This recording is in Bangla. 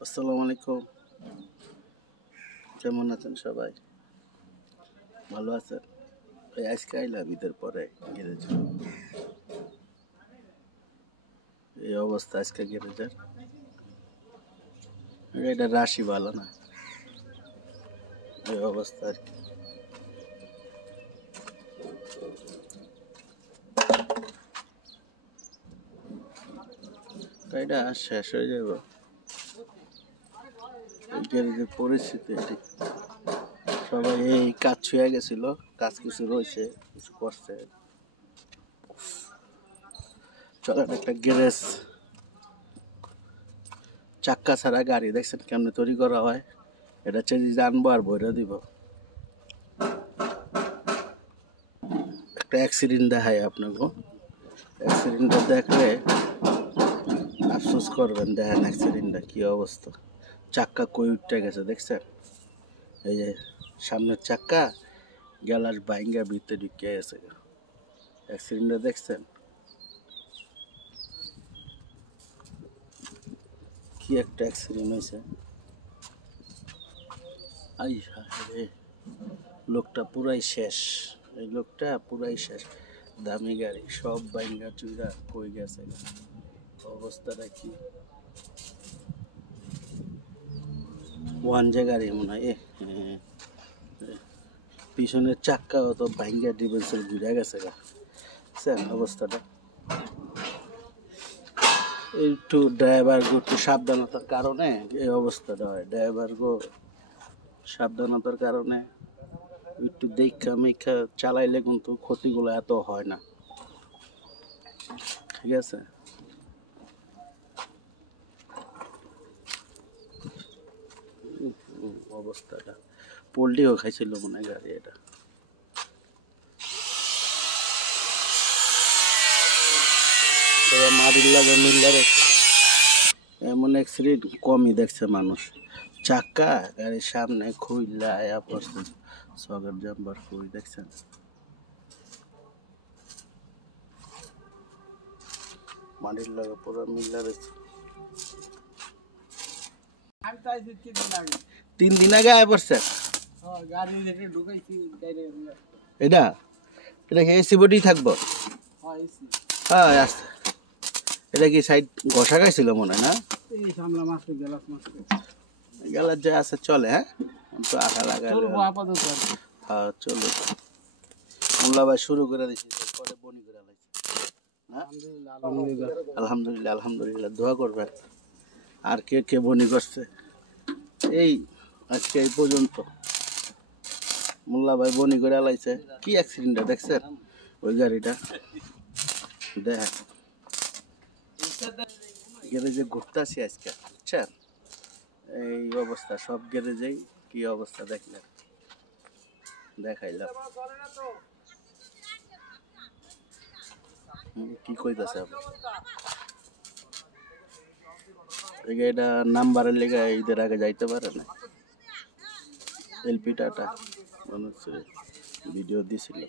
আসসালামু আলাইকুম। কেমন আছেন সবাই? ভালো আছেন? আজকে আইলাম ঈদের পরে গ্যারেজে। এই অবস্থা আজকে গ্যারেজের। এটা রাশি ভালো না, এই অবস্থা আর কি। এটা শেষ হয়ে যাব। এই গ্যারেজের পরিস্থিতি এটি। সবাই এই কাজ ছুঁয়ে গেছিল, কাজ কিছু রয়েছে, কিছু করছে। চলেন একটা গ্যারেজ, চাক্কা ছাড়া গাড়ি দেখছেন কেমনে তৈরি করা হয়, এটা চেঞ্জ আনবো আর বইরা দিব। একটা অ্যাক্সিডেন্ট দেখায় আপনাকে, অ্যাক্সিডেন্টটা দেখলে আফসোস করবেন। দেখেন অ্যাক্সিডেন্টটা কি অবস্থা, চাক্কা কই উঠে গেছে দেখছেন? এই যে সামনের চাক্কা গ্যালাস বাইঙ্গা ভিতরে ঢুকে গেছে। অ্যাক্সিডেন্টটা দেখছেন কি একটা অ্যাক্সিডেন্ট হয়েছে। আই রে, লোকটা পুরাই শেষ, এই লোকটা পুরাই শেষ। দামি গাড়ি সব বাইঙ্গা চুইরা কই গেছে, অবস্থাটা কি। ওয়ান যে গাড়ি মনে হয়, পিছনের চাক্কাও তো ভাঙ্গা ডিভেন্সের ঘুরে গেছে গা। অবস্থাটা একটু ড্রাইভার একটু সাবধানতার কারণে এই অবস্থাটা হয়। ড্রাইভার সাবধানতার কারণে একটু দেখা মেখা চালাইলে কিন্তু ক্ষতিগুলো এত হয় না, ঠিক আছে? অবস্থাটা পোল্ট্রিও খাইছিল মনে হয় গাড়ি এটা। মাটির লাগে মিল্লারে এমন অ্যাক্সিডেন্ট কমই দেখছে মানুষ। চাক্কা গাড়ির সামনে খুইলা আয়া পড়ছে, সগের জাম্বার খুই দেখছেন। মাটির লাগে পুরো মিল্লা রয়েছে। 3 দিন আগে আয়া পড়ছে এটা। এটা কি এসি বডি থাকবো? হ্যাঁ আসছে। এটা কি সাইড ঘষা গাইছিল মনে হয় না? গেলার যে আছে চলে। হ্যাঁ তো আশা লাগা হ্যাঁ চলো। মোল্লা ভাই শুরু করে দিছি, পরে বনি করে লাইছে। আলহামদুলিল্লাহ আলহামদুলিল্লাহ, দোয়া করবেন। আর কে কে বনি করছে এই আজকে এই পর্যন্ত। মোল্লা ভাই বনি করে লাইছে। কি অ্যাক্সিডেন্টটা দেখছেন ওই গাড়িটা? দেখ গ্যারেজে ঘুরতেছি আজকে, বুঝছেন? এই অবস্থা সব গ্যারেজেই, কি অবস্থা দেখলেন, দেখাইলাম। কি কইতাছে আপনি? এটা নাম্বারের লেগে ঈদের আগে যাইতে পারে না। এলপি টাটা মানুষ ভিডিও দিছিল।